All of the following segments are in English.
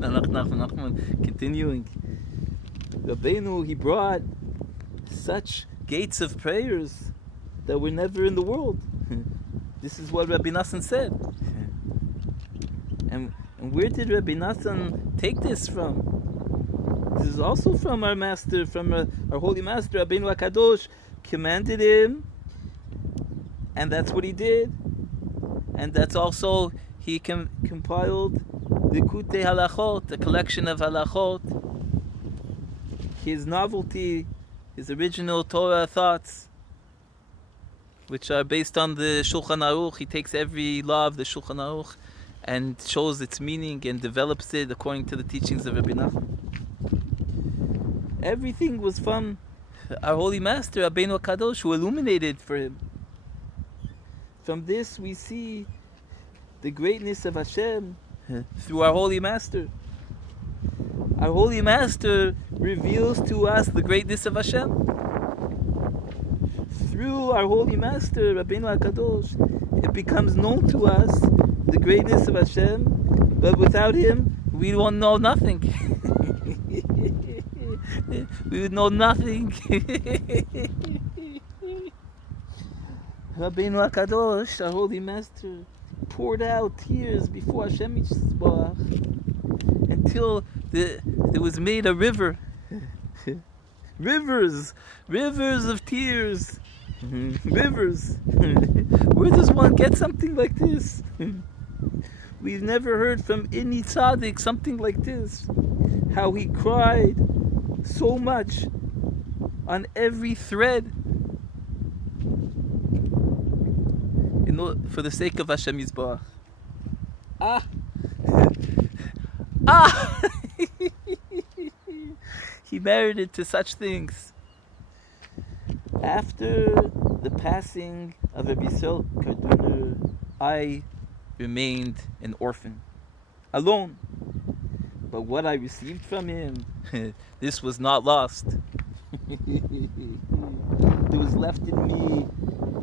Nachman, continuing. Rabbeinu, he brought such gates of prayers that were never in the world. This is what Rabbi Nassan said. And where did Rabbi Nassan take this from? This is also from our master, from our holy master, Rabbeinu HaKadosh, commanded him, and that's what he did. And that's also, he compiled the Kutei Halachot, the collection of Halachot, his novelty, his original Torah thoughts, which are based on the Shulchan Aruch. He takes every law of the Shulchan Aruch and shows its meaning and develops it according to the teachings of Rabbi Nachman. Everything was from our holy master, Rabbeinu HaKadosh, who illuminated for him. From this we see the greatness of Hashem through our holy master. Our holy master reveals to us the greatness of Hashem. Through our holy master, Rabbeinu HaKadosh, it becomes known to us the greatness of Hashem, but without him, we won't know nothing. We would know nothing. Rabbeinu HaKadosh, our holy master, poured out tears before Hashem Yisroel until there was made a river. Rivers of tears. Rivers. Where does one get something like this? We've never heard from any tzaddik something like this. How he cried so much on every thread for the sake of Hashem Yisbarach. He merited to such things. After the passing of Rabbi Yisroel Dov, I remained an orphan, alone. But what I received from him, this was not lost. There was left in me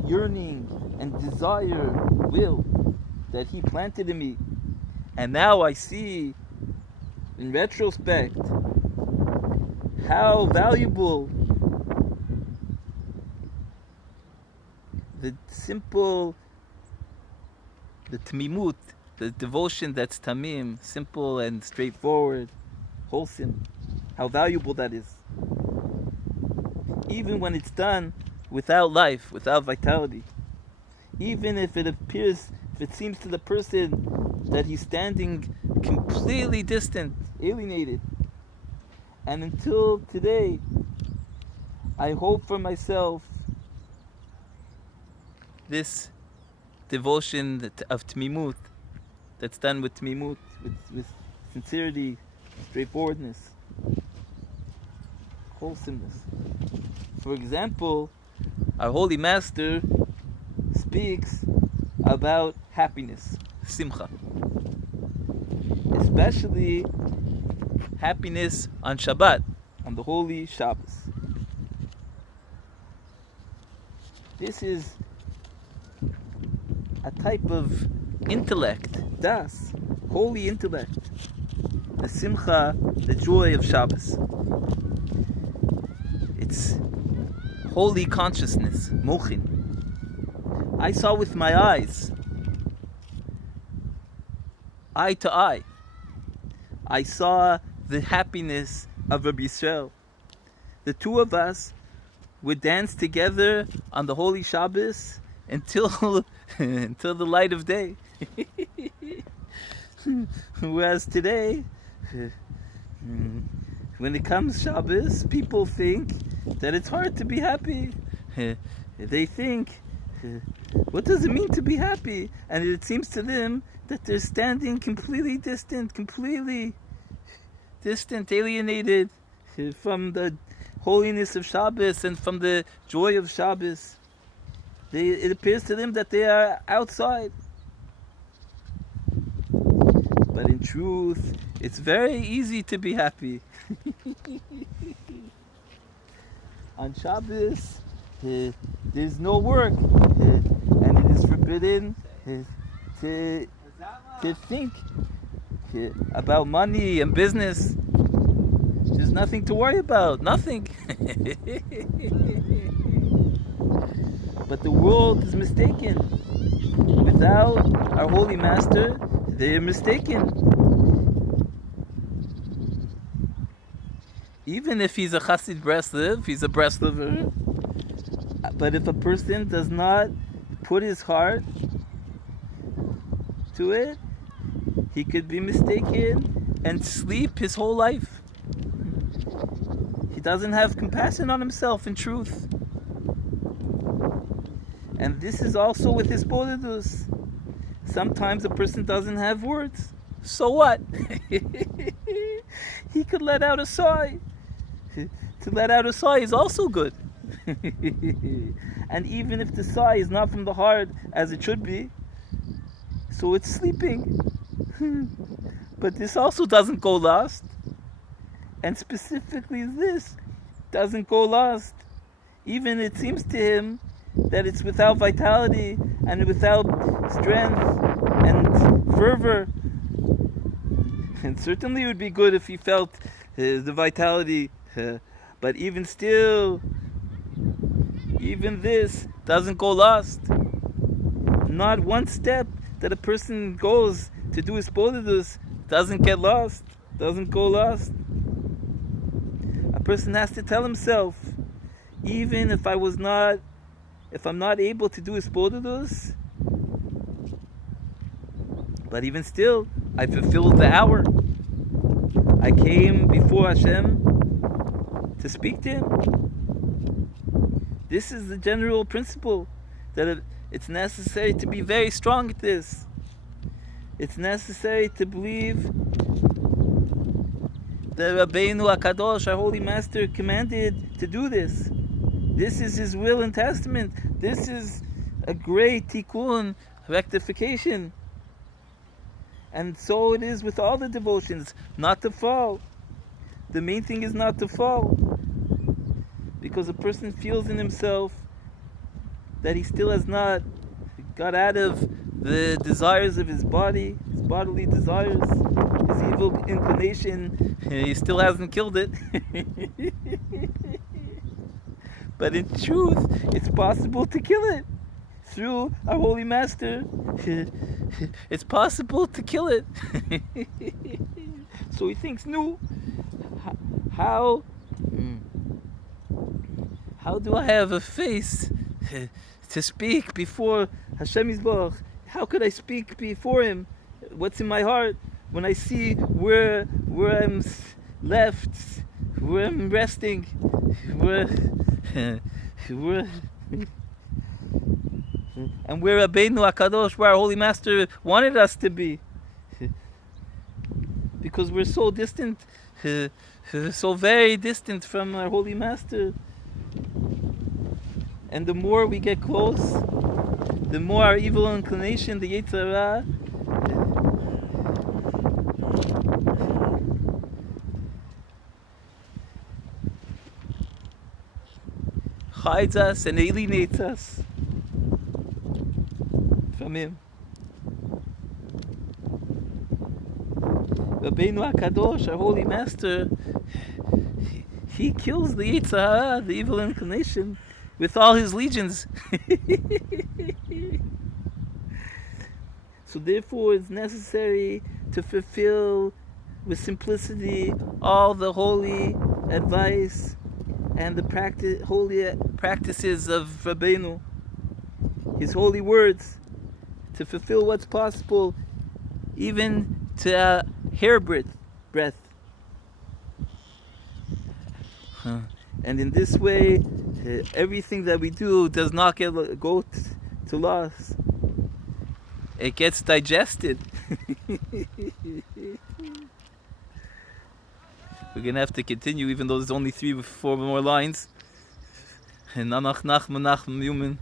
yearning and desire, will, that he planted in me. And now I see, in retrospect, how valuable the simple, the tmimut, the devotion that's tamim, simple and straightforward, wholesome, how valuable that is. Even when it's done without life, without vitality. Even if it seems to the person that he's standing completely distant, alienated. And until today, I hope for myself this devotion of tmimut, that's done with tmimut, with sincerity, straightforwardness, wholesomeness. For example, our holy master speaks about happiness, simcha, especially happiness on Shabbat, on the holy Shabbos. This is a type of intellect, das, holy intellect, the simcha, the joy of Shabbos. It's holy consciousness, mochin. I saw with my eyes, eye to eye. I saw the happiness of Rabbi Yisrael. The two of us would dance together on the holy Shabbos until the light of day. Whereas today, when it comes Shabbos, people think that it's hard to be happy. They think, what does it mean to be happy? And it seems to them that they're standing completely distant, alienated from the holiness of Shabbos and from the joy of Shabbos. It appears to them that they are outside. But in truth, it's very easy to be happy. On Shabbos, there's no work, and it is forbidden to think about money and business. There's nothing to worry about. Nothing. But the world is mistaken. Without our Holy Master, they are mistaken. Even if he's a Chassid Breslev, he's a Breslever. But if a person does not put his heart to it, he could be mistaken and sleep his whole life. He doesn't have compassion on himself in truth. And this is also with his bodhidus. Sometimes a person doesn't have words. So what? He could let out a sigh. To let out a sigh is also good. And even if the sigh is not from the heart as it should be, so it's sleeping. But this also doesn't go lost. And specifically this doesn't go lost. Even it seems to him that it's without vitality and without strength and fervor. And certainly it would be good if he felt the vitality. But even still, even this doesn't go lost. Not one step that a person goes to do his bodhidus doesn't get lost, doesn't go lost. A person has to tell himself, even if I'm not able to do his bodhidus, but even still, I fulfilled the hour. I came before Hashem to speak to him. This is the general principle, that it's necessary to be very strong at this. It's necessary to believe that Rabbeinu HaKadosh, our Holy Master, commanded to do this. This is his will and testament. This is a great tikkun, rectification. And so it is with all the devotions, not to fall. The main thing is not to fall. Because a person feels in himself that he still has not got out of the desires of his body, his bodily desires, his evil inclination. He still hasn't killed it. But in truth, it's possible to kill it through our Holy Master. It's possible to kill it. So he thinks, no, how do I have a face to speak before Hashem Yisborach? How could I speak before him? What's in my heart? When I see where I'm left, where I'm resting, and where Rabbeinu HaKadosh, where our Holy Master wanted us to be. Because we're so distant, so very distant from our Holy Master. And the more we get close, the more our evil inclination, the Yetzer Hara, hides us and alienates us from him. Rabbeinu HaKadosh, our Holy Master, he kills the Yetzer Hara, the evil inclination, with all his legions. So therefore it's necessary to fulfill with simplicity all the holy advice and the holy practices of Rabbeinu, his holy words, to fulfill what's possible, even to a hair breadth. And in this way, everything that we do does not go to loss. It gets digested. We're going to have to continue, even though there's only 3-4 more lines. Nach, Nachma, MeUman.